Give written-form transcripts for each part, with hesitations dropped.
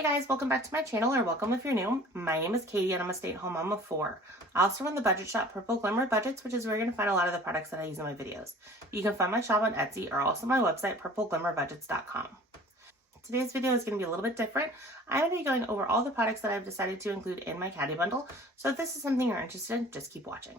Hey guys, welcome back to my channel, or welcome if you're new. My name is Katie and I'm a stay-at-home mom of 4. I also run the budget shop Purple Glimmer Budgets, which is where you're going to find a lot of the products that I use in my videos. You can find my shop on Etsy or also my website, purpleglimmerbudgets.com. Today's video is going to be a little bit different. I'm going to be going over all the products that I've decided to include in my caddy bundle, so if this is something you're interested in, just keep watching.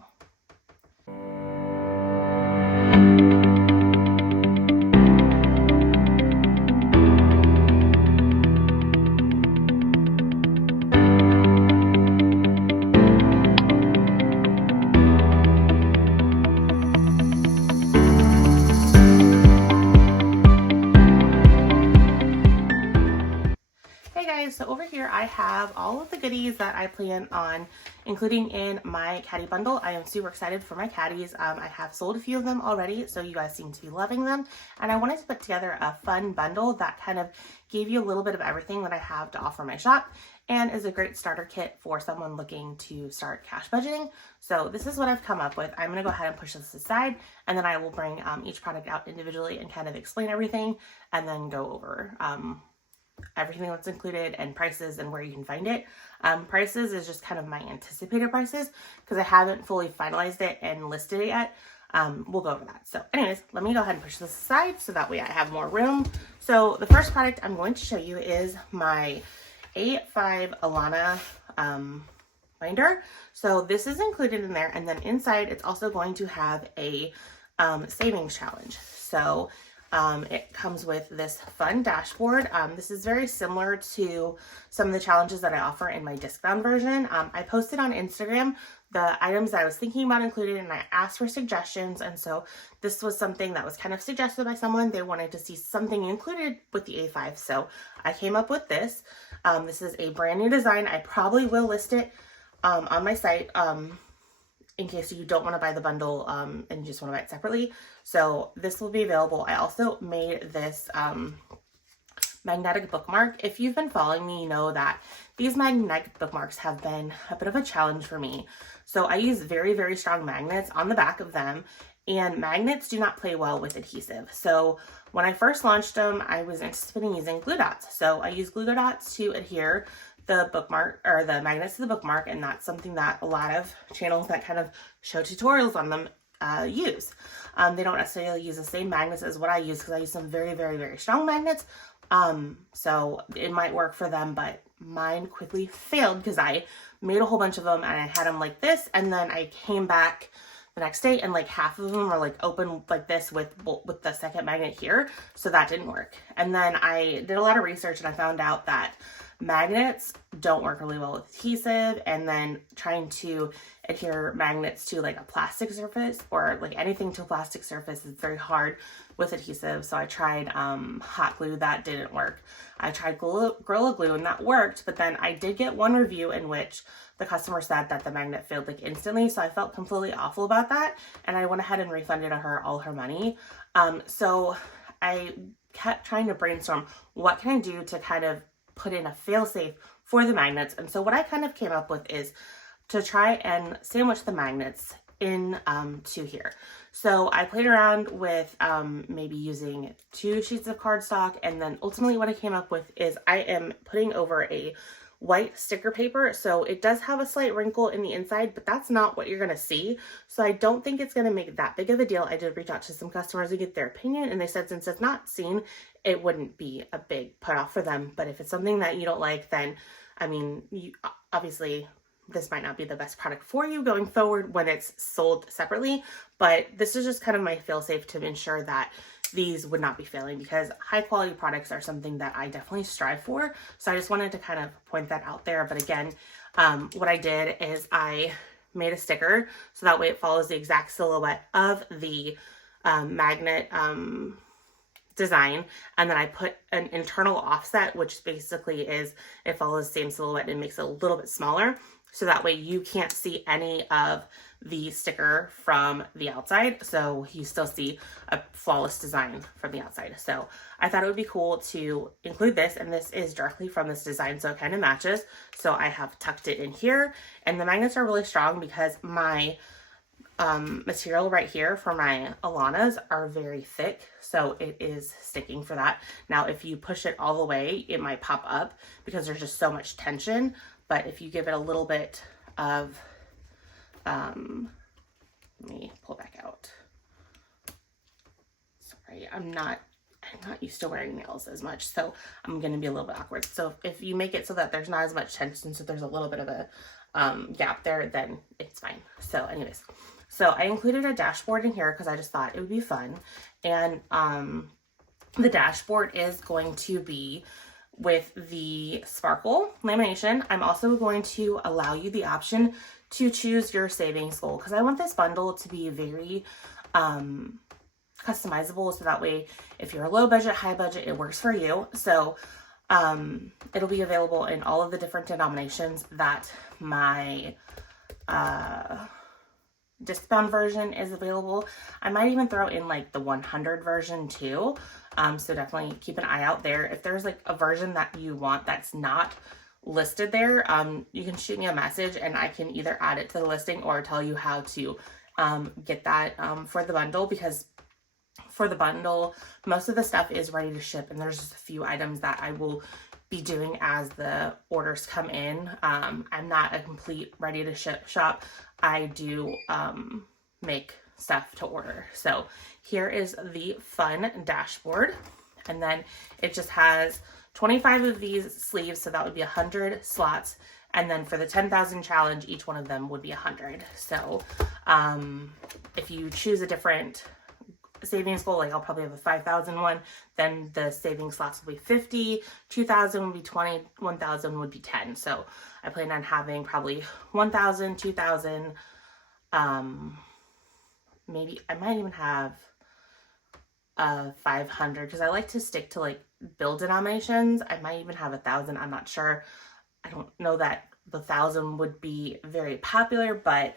So over here I have all of the goodies that I plan on including in my caddy bundle. I am super excited for my caddies. I have sold a few of them already, so you guys seem to be loving them, and I wanted to put together a fun bundle that kind of gave you a little bit of everything that I have to offer my shop and is a great starter kit for someone looking to start cash budgeting. So this is what I've come up with. I'm going to go ahead and push this aside, and then I will bring each product out individually and kind of explain everything and then go over everything that's included and prices and where you can find it. Prices is just kind of my anticipated prices because I haven't fully finalized it and listed it yet. We'll go over that. So anyways, let me go ahead and push this aside so that way I have more room. So the first product I'm going to show you is my A5 Alana binder. So this is included in there, and then inside it's also going to have a savings challenge. So it comes with this fun dashboard. This is very similar to some of the challenges that I offer in my disc-bound version. I posted on Instagram the items that I was thinking about including, and I asked for suggestions, and so this was something that was kind of suggested by someone. They wanted to see something included with the A5, so I came up with this. This is a brand new design. I probably will list it on my site in case you don't want to buy the bundle and you just want to buy it separately. So this will be available. I also made this magnetic bookmark. If you've been following me, you know that these magnetic bookmarks have been a bit of a challenge for me. So I use very, very strong magnets on the back of them, and magnets do not play well with adhesive. So when I first launched them, I was anticipating using glue dots. So I use glue dots to adhere the bookmark or the magnets to the bookmark, and that's something that a lot of channels that kind of show tutorials on them use. They don't necessarily use the same magnets as what I use because I use some very, very, very strong magnets. So it might work for them, but mine quickly failed because I made a whole bunch of them and I had them like this, and then I came back the next day and like half of them were like open like this with the second magnet here, so that didn't work. And then I did a lot of research and I found out that magnets don't work really well with adhesive, and then trying to adhere magnets to like a plastic surface or like anything to a plastic surface is very hard with adhesive. So I tried hot glue, that didn't work. I tried Gorilla Glue and that worked, but then I did get one review in which the customer said that the magnet failed like instantly, so I felt completely awful about that, and I went ahead and refunded her all her money. So I kept trying to brainstorm what can I do to kind of put in a fail-safe for the magnets. And so what I kind of came up with is to try and sandwich the magnets in to here. So I played around with maybe using 2 sheets of cardstock, and then ultimately what I came up with is I am putting over a white sticker paper. So it does have a slight wrinkle in the inside, but that's not what you're going to see. So I don't think it's going to make that big of a deal. I did reach out to some customers to get their opinion, and they said since it's not seen, it wouldn't be a big put off for them. But if it's something that you don't like, then I mean, obviously this might not be the best product for you going forward when it's sold separately, but this is just kind of my fail-safe to ensure that these would not be failing, because high quality products are something that I definitely strive for. So I just wanted to kind of point that out there. But again, what I did is I made a sticker so that way it follows the exact silhouette of the magnet design, and then I put an internal offset, which basically is it follows the same silhouette and makes it a little bit smaller, so that way you can't see any of the sticker from the outside, so you still see a flawless design from the outside. So I thought it would be cool to include this, and this is directly from this design, so it kind of matches. So I have tucked it in here, and the magnets are really strong because my material right here for my Alanas are very thick, so it is sticking for that. Now, if you push it all the way, it might pop up because there's just so much tension, but if you give it a little bit of, let me pull back out. Sorry, I'm not used to wearing nails as much, so I'm going to be a little bit awkward. So if you make it so that there's not as much tension, so there's a little bit of a gap there, then it's fine. So anyways, so I included a dashboard in here because I just thought it would be fun. And the dashboard is going to be with the sparkle lamination. I'm also going to allow you the option to choose your savings goal because I want this bundle to be very customizable, so that way if you're low budget, high budget, it works for you. So it'll be available in all of the different denominations that my disc-bound version is available. I might even throw in like the 100 version too. So definitely keep an eye out there. If there's like a version that you want that's not listed there, you can shoot me a message and I can either add it to the listing or tell you how to get that for the bundle, because for the bundle, most of the stuff is ready to ship and there's just a few items that I will be doing as the orders come in. I'm not a complete ready to ship shop. I do make stuff to order. So here is the fun dashboard, and then it just has 25 of these sleeves, so that would be 100 slots, and then for the 10,000 challenge, each one of them would be 100. So if you choose a different savings goal, like I'll probably have a 5,000 one, then the savings slots will be 50, 2,000 would be 20, 1,000 would be 10. So I plan on having probably 1,000, 2,000, maybe I might even have 500 because I like to stick to like bill denominations. I might even have 1,000. I'm not sure. I don't know that the 1,000 would be very popular, but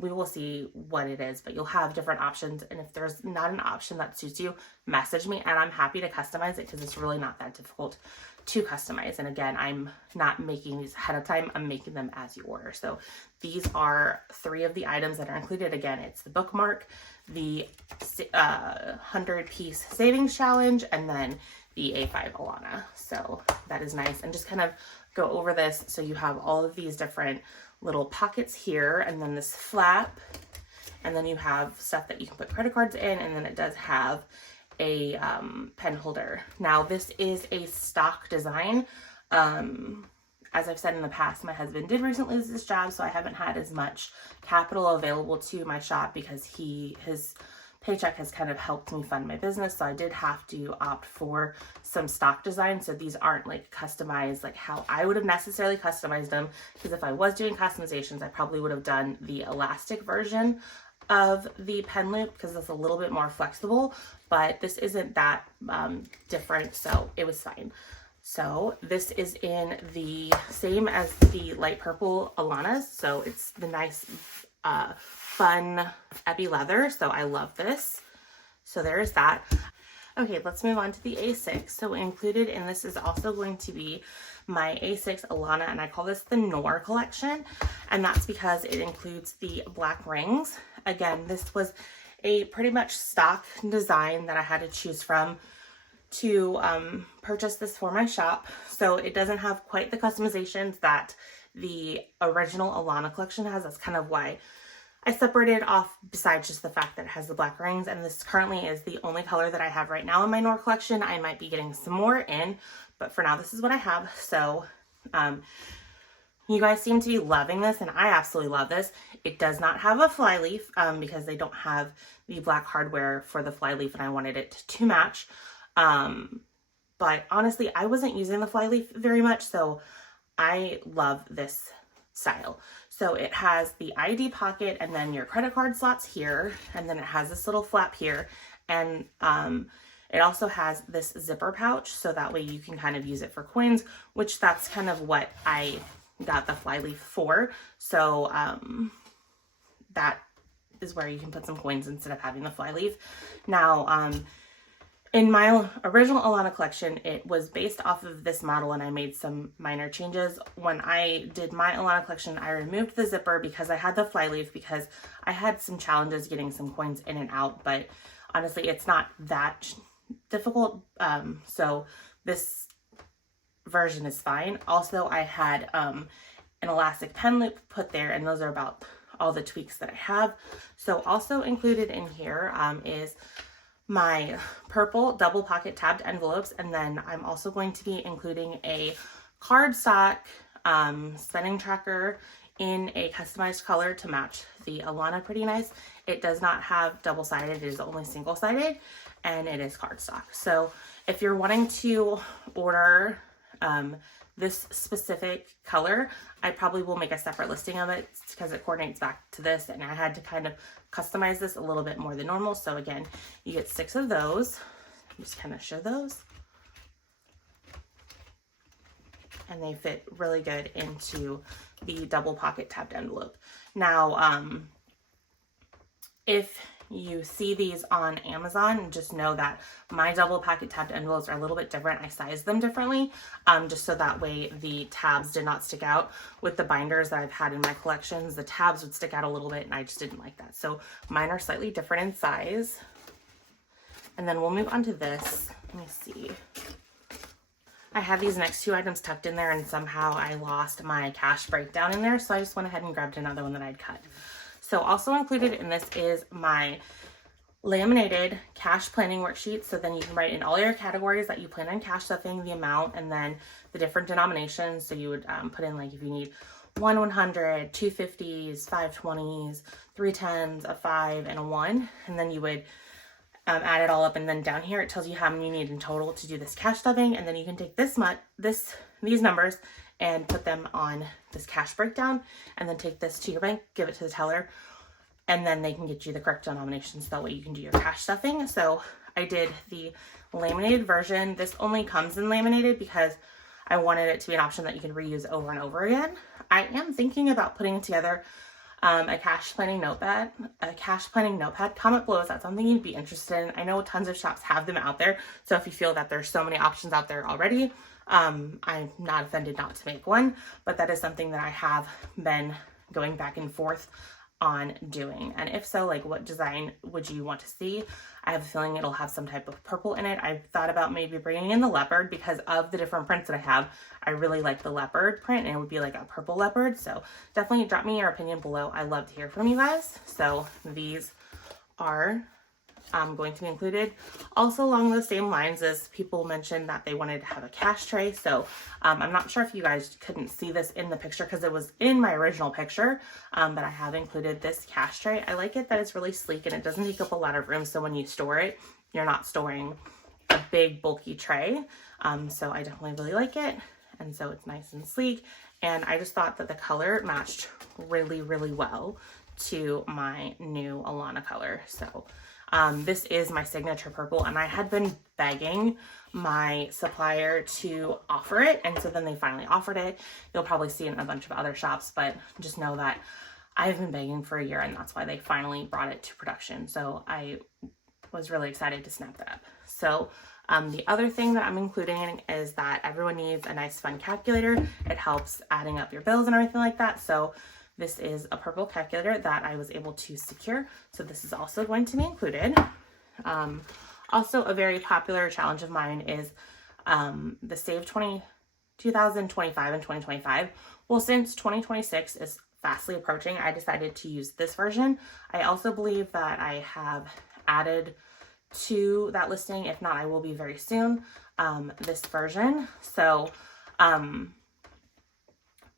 we will see what it is. But you'll have different options, and if there's not an option that suits you, message me and I'm happy to customize it because it's really not that difficult to customize. And again, I'm not making these ahead of time, I'm making them as you order. So these are 3 of the items that are included. Again, it's the bookmark, the 100-piece savings challenge, and then the A5 Alana. So that is nice. And just kind of go over this. So you have all of these different little pockets here, and then this flap, and then you have stuff that you can put credit cards in, and then it does have a pen holder. Now this is a stock design. As I've said in the past, my husband did recently lose his job, so I haven't had as much capital available to my shop because his paycheck has kind of helped me fund my business. So I did have to opt for some stock design. So these aren't like customized like how I would have necessarily customized them, because if I was doing customizations, I probably would have done the elastic version of the pen loop because it's a little bit more flexible, but this isn't that different, so it was fine. So this is in the same as the Light Purple Alanas, so it's the nice fun epi leather, so I love this. So there's that. Okay, let's move on to the A6. So included in this is also going to be my A6 Alana, and I call this the Noir collection, and that's because it includes the black rings. Again, this was a pretty much stock design that I had to choose from to purchase this for my shop. So it doesn't have quite the customizations that the original Alana collection has. That's kind of why I separated off, besides just the fact that it has the black rings, and this currently is the only color that I have right now in my Noir collection. I might be getting some more in, but for now, this is what I have. So you guys seem to be loving this, and I absolutely love this. It does not have a fly leaf because they don't have the black hardware for the fly leaf, and I wanted it to match. But honestly, I wasn't using the fly leaf very much, so I love this style. So it has the ID pocket and then your credit card slots here, and then it has this little flap here, and it also has this zipper pouch, so that way you can kind of use it for coins, which that's kind of what I got the fly leaf for. So that is where you can put some coins instead of having the fly leaf. Now In my original Alana collection, it was based off of this model and I made some minor changes. When I did my Alana collection, I removed the zipper because I had the flyleaf because I had some challenges getting some coins in and out, but honestly, it's not that difficult. So this version is fine. Also, I had an elastic pen loop put there, and those are about all the tweaks that I have. So also included in here is my purple double pocket tabbed envelopes, and then I'm also going to be including a cardstock spending tracker in a customized color to match the Alana Pretty Nice. It does not have double-sided, it is only single-sided, and it is cardstock. So if you're wanting to order this specific color, I probably will make a separate listing of it because it coordinates back to this, and I had to kind of customize this a little bit more than normal. So again, you get 6 of those. Just kind of show those. And they fit really good into the double pocket tabbed envelope. Now, if you see these on Amazon, just know that my double pocket tabbed envelopes are a little bit different. I sized them differently, just so that way the tabs did not stick out. With the binders that I've had in my collections, the tabs would stick out a little bit, and I just didn't like that. So mine are slightly different in size. And then we'll move on to this. Let me see. I have these next 2 items tucked in there, and somehow I lost my cash breakdown in there, so I just went ahead and grabbed another one that I'd cut. So also included in this is my laminated cash planning worksheet. So then you can write in all your categories that you plan on cash stuffing, the amount, and then the different denominations. So you would put in, like, if you need 1 100, 2 50s, 5 20s, 3 10s, a 5, and a 1. And then you would add it all up. And then down here, it tells you how many you need in total to do this cash stuffing. And then you can take these numbers and put them on this cash breakdown, and then take this to your bank, give it to the teller, and then they can get you the correct denominations. That way you can do your cash stuffing. So I did the laminated version. This only comes in laminated because I wanted it to be an option that you can reuse over and over again. I am thinking about putting together a cash planning notepad. Comment below, is that something you'd be interested in? I know tons of shops have them out there, so if you feel that there's so many options out there already, I'm not offended not to make one, but that is something that I have been going back and forth on doing. And if so, like, what design would you want to see? I have a feeling it'll have some type of purple in it. I've thought about maybe bringing in the leopard because of the different prints that I have. I really like the leopard print, and it would be like a purple leopard. So definitely drop me your opinion below. I love to hear from you guys. So these are going to be included. Also along those same lines as people mentioned that they wanted to have a cash tray. So I'm not sure if you guys couldn't see this in the picture because it was in my original picture, but I have included this cash tray. I like it that it's really sleek and it doesn't take up a lot of room. So when you store it, you're not storing a big bulky tray. So I definitely really like it. And so it's nice and sleek. And I just thought that the color matched really, really well to my new Alana color. So this is my signature purple, and I had been begging my supplier to offer it, and so then they finally offered it. You'll probably see it in a bunch of other shops, but just know that I've been begging for a year, and that's why they finally brought it to production. So I was really excited to snap that up. So the other thing that I'm including is that everyone needs a nice fun calculator. It helps adding up your bills and everything like that. So this is a purple calculator that I was able to secure. So this is also going to be included. Also, a very popular challenge of mine is the Save 2025 and 2025. Well, since 2026 is fastly approaching, I decided to use this version. I also believe that I have added to that listing. If not, I will be very soon, this version. So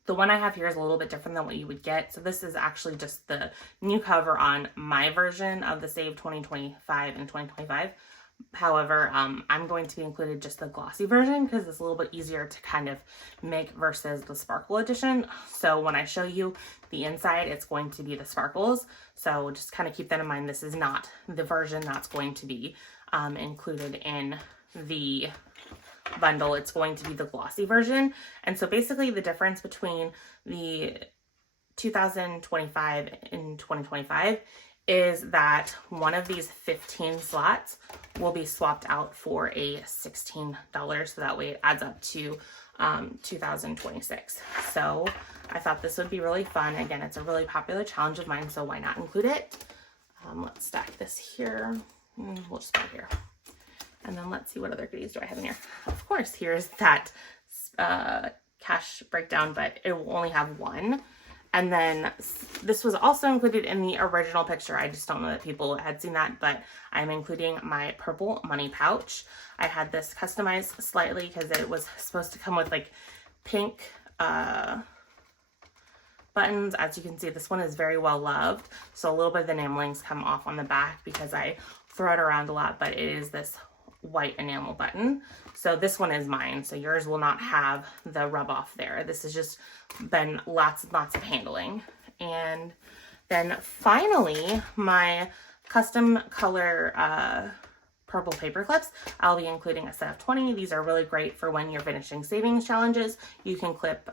the one I have here is a little bit different than what you would get. So this is actually just the new cover on my version of the Save 2025 and 2025. However, I'm going to be included just the glossy version because it's a little bit easier to kind of make versus the sparkle edition. So when I show you the inside, it's going to be the sparkles. So just kind of keep that in mind. This is not the version that's going to be included in the bundle. It's going to be the glossy version. And so basically the difference between the 2025 and 2025 is that one of these 15 slots will be swapped out for a $16. So that way it adds up to 2026. So I thought this would be really fun. Again, it's a really popular challenge of mine, so why not include it? Let's stack this here. We'll just put it here. And then let's see, what other goodies do I have in here? Of course, here's that cash breakdown, but it will only have one. And then this was also included in the original picture. I just don't know that people had seen that, but I'm including my purple money pouch. I had this customized slightly because it was supposed to come with like pink buttons. As you can see, this one is very well loved. So a little bit of the enamelings come off on the back because I throw it around a lot, but it is this white enamel button. So this one is mine. So yours will not have the rub off there. This has just been lots and lots of handling. And then finally, my custom color purple paper clips. I'll be including a set of 20. These are really great for when you're finishing savings challenges. You can clip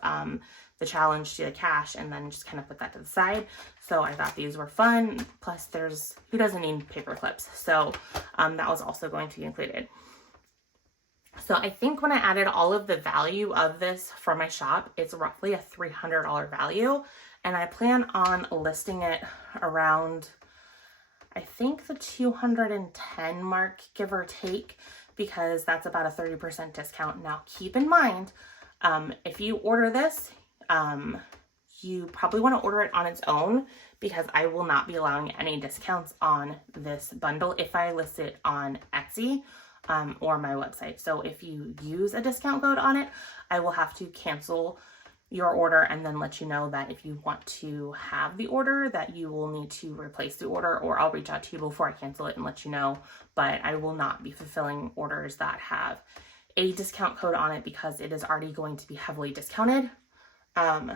the challenge to the cash and then just kind of put that to the side. So I thought these were fun. Plus who doesn't need paper clips? So that was also going to be included. So I think when I added all of the value of this for my shop, it's roughly a $300 value. And I plan on listing it around, I think, the 210 mark, give or take, because that's about a 30% discount. Now keep in mind, if you order this, you probably want to order it on its own, because I will not be allowing any discounts on this bundle if I list it on Etsy or my website. So if you use a discount code on it, I will have to cancel your order and then let you know that if you want to have the order, that you will need to replace the order, or I'll reach out to you before I cancel it and let you know. But I will not be fulfilling orders that have a discount code on it because it is already going to be heavily discounted.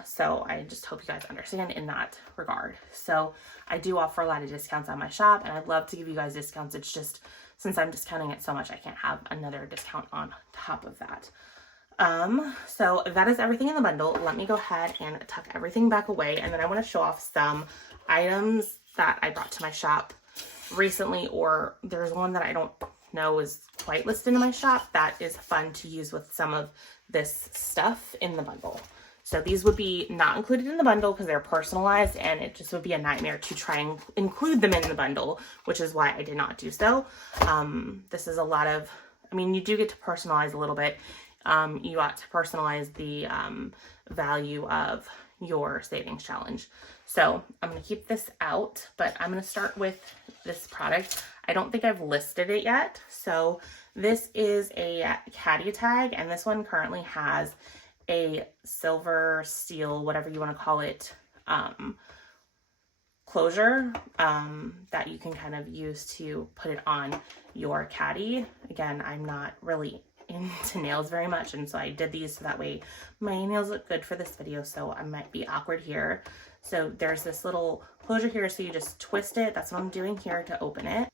So I just hope you guys understand in that regard. So I do offer a lot of discounts on my shop, and I'd love to give you guys discounts. It's just, since I'm discounting it so much, I can't have another discount on top of that. So that is everything in the bundle. Let me go ahead and tuck everything back away. And then I want to show off some items that I brought to my shop recently, or there's one that I don't know is quite listed in my shop that is fun to use with some of this stuff in the bundle. So these would be not included in the bundle because they're personalized, and it just would be a nightmare to try and include them in the bundle, which is why I did not do so. This is a lot of, I mean, you do get to personalize a little bit. You ought to personalize the value of your savings challenge. So I'm going to keep this out, but I'm going to start with this product. I don't think I've listed it yet. So this is a caddy tag, and this one currently has a silver, steel, whatever you want to call it, closure that you can kind of use to put it on your caddy. Again, I'm not really into nails very much, and so I did these so that way my nails look good for this video, so I might be awkward here. So there's this little closure here, so you just twist it. That's what I'm doing here to open it.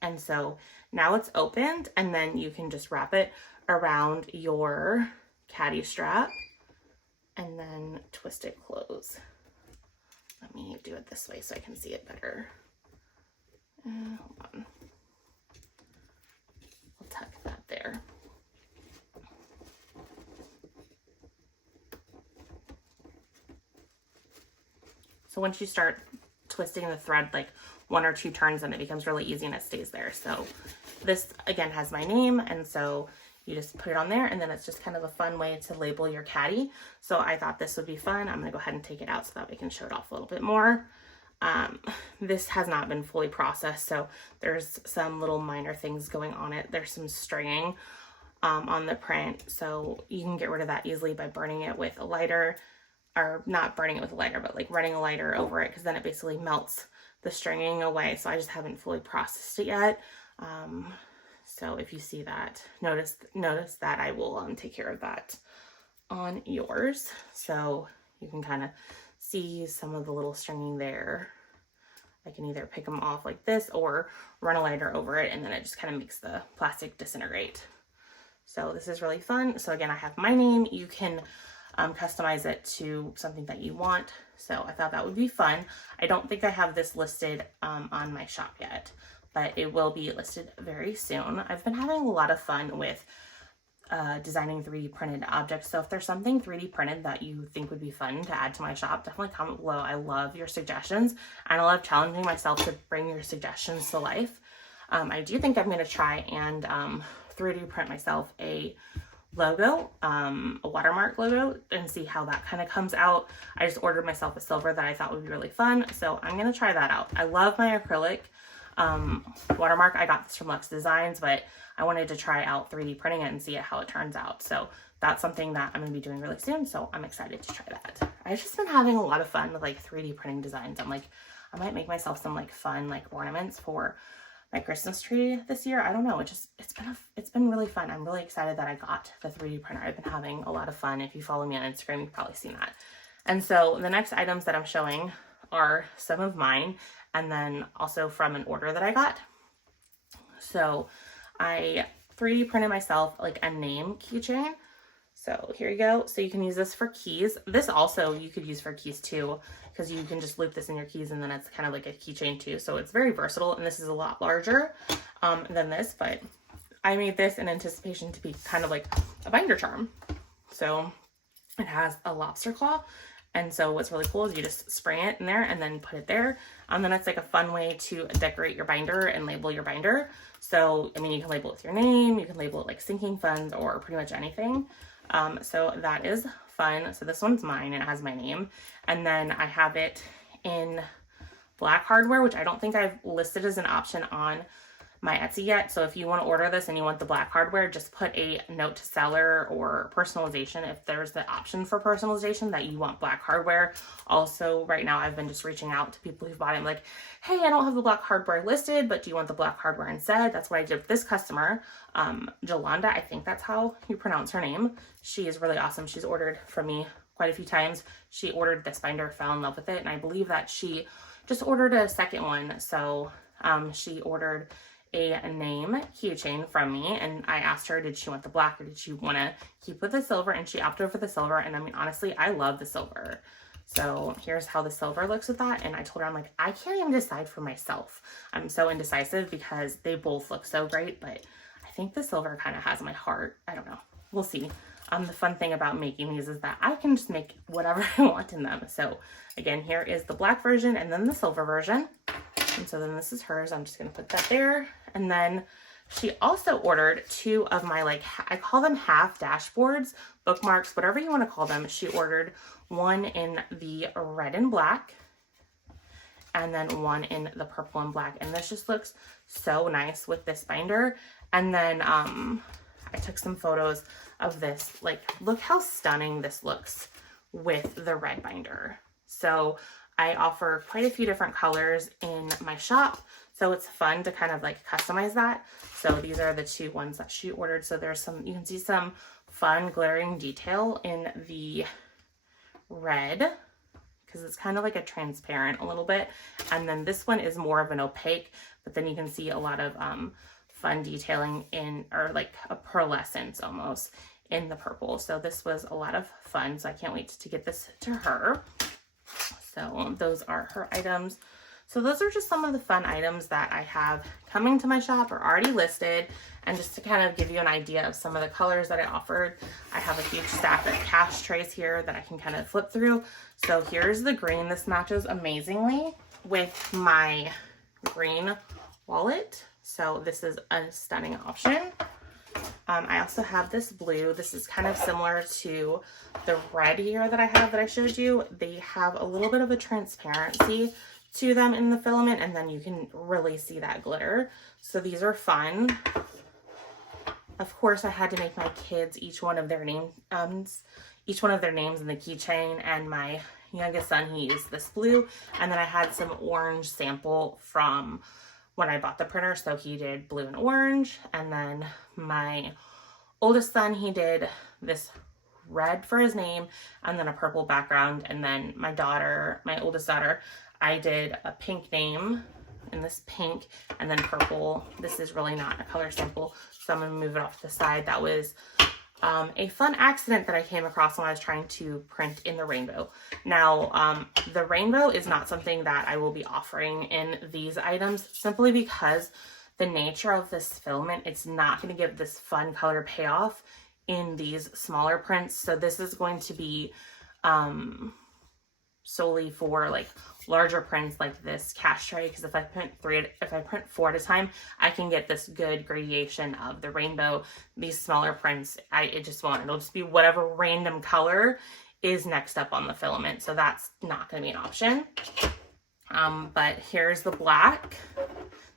And so now it's opened, and then you can just wrap it around your caddy strap and then twist it close. Let me do it this way so I can see it better. Hold on. I'll tuck that there. So once you start twisting the thread like 1 or 2 turns, then it becomes really easy and it stays there. So this again has my name, and so you just put it on there, and then it's just kind of a fun way to label your caddy. So I thought this would be fun. I'm gonna go ahead and take it out so that we can show it off a little bit more. This has not been fully processed, so there's some little minor things going on it. There's some stringing on the print, so you can get rid of that easily by burning it with a lighter, or not burning it with a lighter, but like running a lighter over it, because then it basically melts the stringing away. So I just haven't fully processed it yet. So if you see that, notice that I will take care of that on yours. So you can kind of see some of the little stringing there. I can either pick them off like this or run a lighter over it, and then it just kind of makes the plastic disintegrate. So this is really fun. So again, I have my name. You can customize it to something that you want. So I thought that would be fun. I don't think I have this listed on my shop yet, but it will be listed very soon. I've been having a lot of fun with designing 3D printed objects. So if there's something 3D printed that you think would be fun to add to my shop, definitely comment below. I love your suggestions, and I love challenging myself to bring your suggestions to life. I do think I'm going to try and 3D print myself a logo, a watermark logo, and see how that kind of comes out. I just ordered myself a silver that I thought would be really fun, so I'm going to try that out. I love my acrylic watermark. I got this from Luxe Designs, but I wanted to try out 3D printing it and see how it turns out. So that's something that I'm going to be doing really soon, so I'm excited to try that. I've just been having a lot of fun with like 3D printing designs. I'm like, I might make myself some like fun like ornaments for my Christmas tree this year. I don't know. It's been really fun. I'm really excited that I got the 3D printer. I've been having a lot of fun. If you follow me on Instagram, you've probably seen that. And so the next items that I'm showing are some of mine, and then also from an order that I got. So I 3D printed myself like a name keychain. So here you go. So you can use this for keys. This also you could use for keys too, because you can just loop this in your keys and then it's kind of like a keychain too. So it's very versatile, and this is a lot larger than this, but I made this in anticipation to be kind of like a binder charm. So it has a lobster claw. And so what's really cool is you just spray it in there and then put it there. And then it's like a fun way to decorate your binder and label your binder. So, I mean, you can label it with your name, you can label it like sinking funds or pretty much anything. So that is fun. So this one's mine and it has my name. And then I have it in black hardware, which I don't think I've listed as an option on my Etsy yet. So if you want to order this and you want the black hardware, just put a note to seller or personalization if there's the option for personalization that you want black hardware. Also, right now I've been just reaching out to people who've bought it. I'm like, hey, I don't have the black hardware listed, but do you want the black hardware instead? That's what I did with this customer. Jolanda, I think that's how you pronounce her name. She is really awesome. She's ordered from me quite a few times. She ordered this binder, fell in love with it, and I believe that she just ordered a second one. So she ordered a name keychain from me, and I asked her, did she want the black or did she want to keep with the silver, and she opted for the silver. And I mean, honestly, I love the silver. So here's how the silver looks with that. And I told her, I'm like, I can't even decide for myself. I'm so indecisive because they both look so great, but I think the silver kind of has my heart. I don't know. We'll see. The fun thing about making these is that I can just make whatever I want in them. So again, here is the black version and then the silver version. And so then this is hers. I'm just going to put that there. And then she also ordered 2 of my, like, I call them half dashboards, bookmarks, whatever you want to call them. She ordered one in the red and black, and then one in the purple and black. And this just looks so nice with this binder. And then I took some photos of this. Like, look how stunning this looks with the red binder. So I offer quite a few different colors in my shop, so it's fun to kind of like customize that. So these are the 2 ones that she ordered. So there's some, you can see some fun glittering detail in the red, because it's kind of like a transparent a little bit. And then this one is more of an opaque, but then you can see a lot of fun detailing in, or like a pearlescence almost in the purple. So this was a lot of fun. So I can't wait to get this to her. So those are her items. So those are just some of the fun items that I have coming to my shop or already listed. And just to kind of give you an idea of some of the colors that I offered, I have a huge stack of cash trays here that I can kind of flip through. So here's the green. This matches amazingly with my green wallet. So this is a stunning option. I also have this blue. This is kind of similar to the red here that I have that I showed you. They have a little bit of a transparency to them in the filament, and then you can really see that glitter. So these are fun. Of course, I had to make my kids each one of their names in the keychain, and my youngest son, he used this blue, and then I had some orange sample from when I bought the printer, so he did blue and orange. And then my oldest son, he did this red for his name and then a purple background. And then my daughter, my oldest daughter, I did a pink name in this pink and then purple. This is really not a color sample, so I'm gonna move it off to the side. That was a fun accident that I came across when I was trying to print in the rainbow. Now, the rainbow is not something that I will be offering in these items simply because the nature of this filament, it's not going to give this fun color payoff in these smaller prints. So this is going to be solely for like larger prints like this cash tray, because if I print 4 at a time, I can get this good gradation of the rainbow. These smaller prints, it just won't. It'll just be whatever random color is next up on the filament. So that's not going to be an option. But here's the black.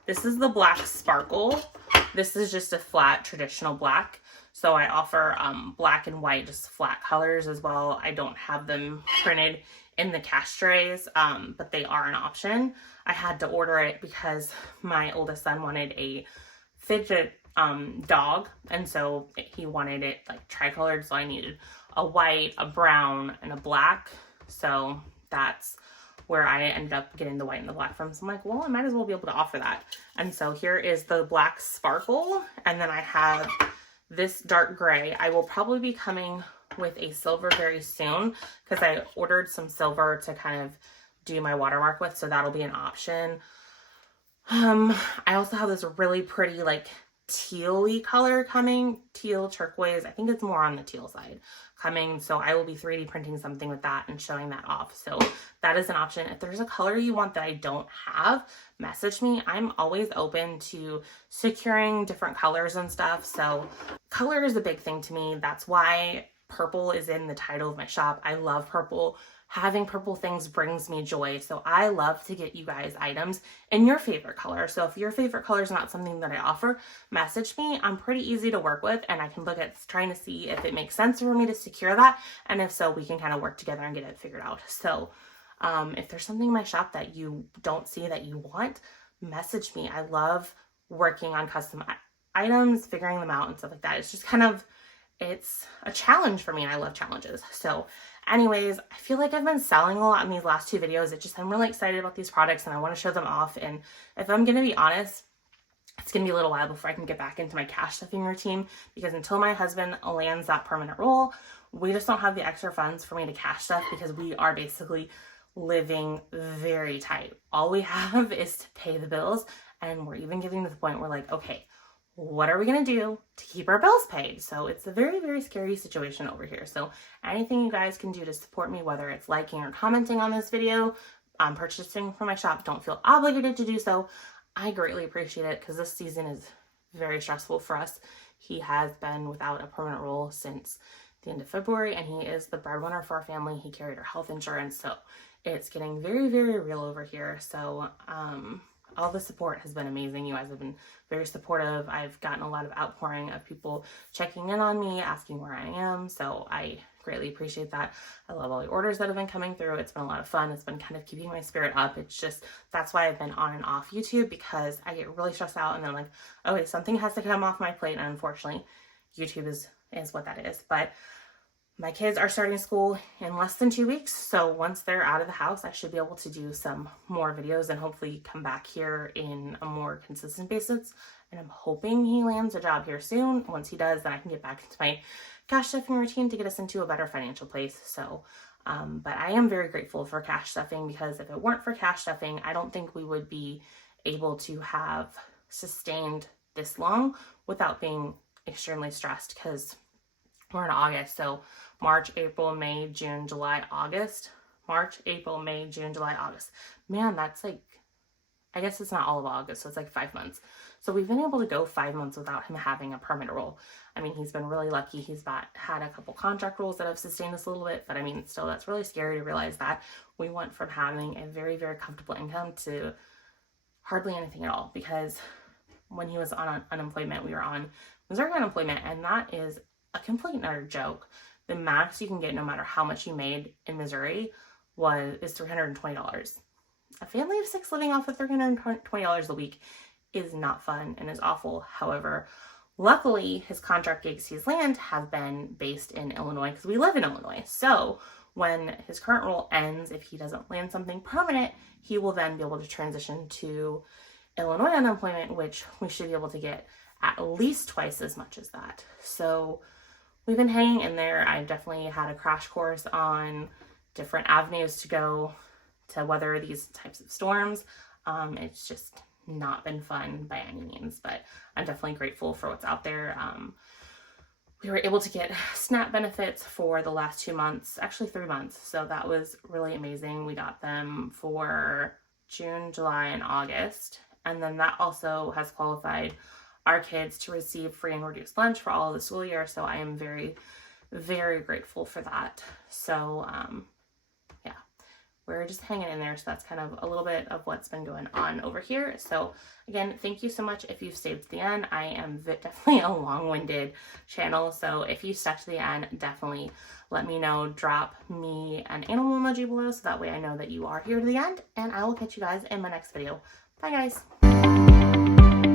This is the black sparkle. This is just a flat traditional black. So I offer black and white, just flat colors as well. I don't have them printed in the cash trays, but they are an option. I had to order it because my oldest son wanted a fidget dog, and so he wanted it like tricolored, so I needed a white, a brown, and a black. So that's where I ended up getting the white and the black from. So I'm like, well, I might as well be able to offer that. And so here is the black sparkle, and then I have this dark gray. I will probably be coming with a silver very soon because I ordered some silver to kind of do my watermark with, so that'll be an option. I also have this really pretty like teal-y color coming, teal turquoise. I think it's more on the teal side coming, so I will be 3D printing something with that and showing that off. So that is an option. If there's a color you want that I don't have, message me. I'm always open to securing different colors and stuff. So color is a big thing to me. That's why purple is in the title of my shop. I love purple. Having purple things brings me joy. So I love to get you guys items in your favorite color. So if your favorite color is not something that I offer, message me. I'm pretty easy to work with, and I can look at trying to see if it makes sense for me to secure that. And if so, we can kind of work together and get it figured out. So if there's something in my shop that you don't see that you want, message me. I love working on custom items, figuring them out and stuff like that. It's just kind of, it's a challenge for me, and I love challenges. So anyways, I feel like I've been selling a lot in these last 2 videos. I'm really excited about these products and I want to show them off. And if I'm going to be honest, it's going to be a little while before I can get back into my cash stuffing routine, because until my husband lands that permanent role, we just don't have the extra funds for me to cash stuff, because we are basically living very tight. All we have is to pay the bills, and we're even getting to the point where like, okay, what are we going to do to keep our bills paid? So it's a very, very scary situation over here. So anything you guys can do to support me, whether it's liking or commenting on this video, purchasing from my shop, don't feel obligated to do so. I greatly appreciate it, because this season is very stressful for us. He has been without a permanent role since the end of February, and he is the breadwinner for our family. He carried our health insurance, so it's getting very, very real over here. So all the support has been amazing. You guys have been very supportive. I've gotten a lot of outpouring of people checking in on me, asking where I am. So I greatly appreciate that. I love all the orders that have been coming through. It's been a lot of fun. It's been kind of keeping my spirit up. It's just, that's why I've been on and off YouTube, because I get really stressed out and then like, okay, something has to come off my plate. And unfortunately, YouTube is what that is. But my kids are starting school in less than 2 weeks, so once they're out of the house, I should be able to do some more videos and hopefully come back here in a more consistent basis. And I'm hoping he lands a job here soon. Once he does, then I can get back into my cash stuffing routine to get us into a better financial place. So, but I am very grateful for cash stuffing, because if it weren't for cash stuffing, I don't think we would be able to have sustained this long without being extremely stressed, because we're in August, so March, April, May, June, July, August. March, April, May, June, July, August. Man, that's like, I guess it's not all of August, so it's like 5 months. So we've been able to go 5 months without him having a permanent role. I mean, he's been really lucky. He's had a couple contract roles that have sustained us a little bit, but I mean, still, that's really scary to realize that we went from having a very, very comfortable income to hardly anything at all, because when he was on unemployment, we were on Missouri unemployment, and that is a complete and utter joke. The max you can get, no matter how much you made in Missouri, is $320. A family of 6 living off of $320 a week is not fun and is awful. However, luckily, his contract gigs he's landed have been based in Illinois, because we live in Illinois. So when his current role ends, if he doesn't land something permanent, he will then be able to transition to Illinois unemployment, which we should be able to get at least twice as much as that. So we've been hanging in there. I've definitely had a crash course on different avenues to go to weather these types of storms. It's just not been fun by any means, but I'm definitely grateful for what's out there. We were able to get SNAP benefits for the last 2 months, actually 3 months. So that was really amazing. We got them for June, July, and August. And then that also has qualified our kids to receive free and reduced lunch for all of the school year. So I am very, very grateful for that. So yeah, we're just hanging in there. So that's kind of a little bit of what's been going on over here. So again, thank you so much if you've stayed to the end. I am definitely a long-winded channel. So if you stuck to the end, definitely let me know. Drop me an animal emoji below so that way I know that you are here to the end. And I will catch you guys in my next video. Bye guys.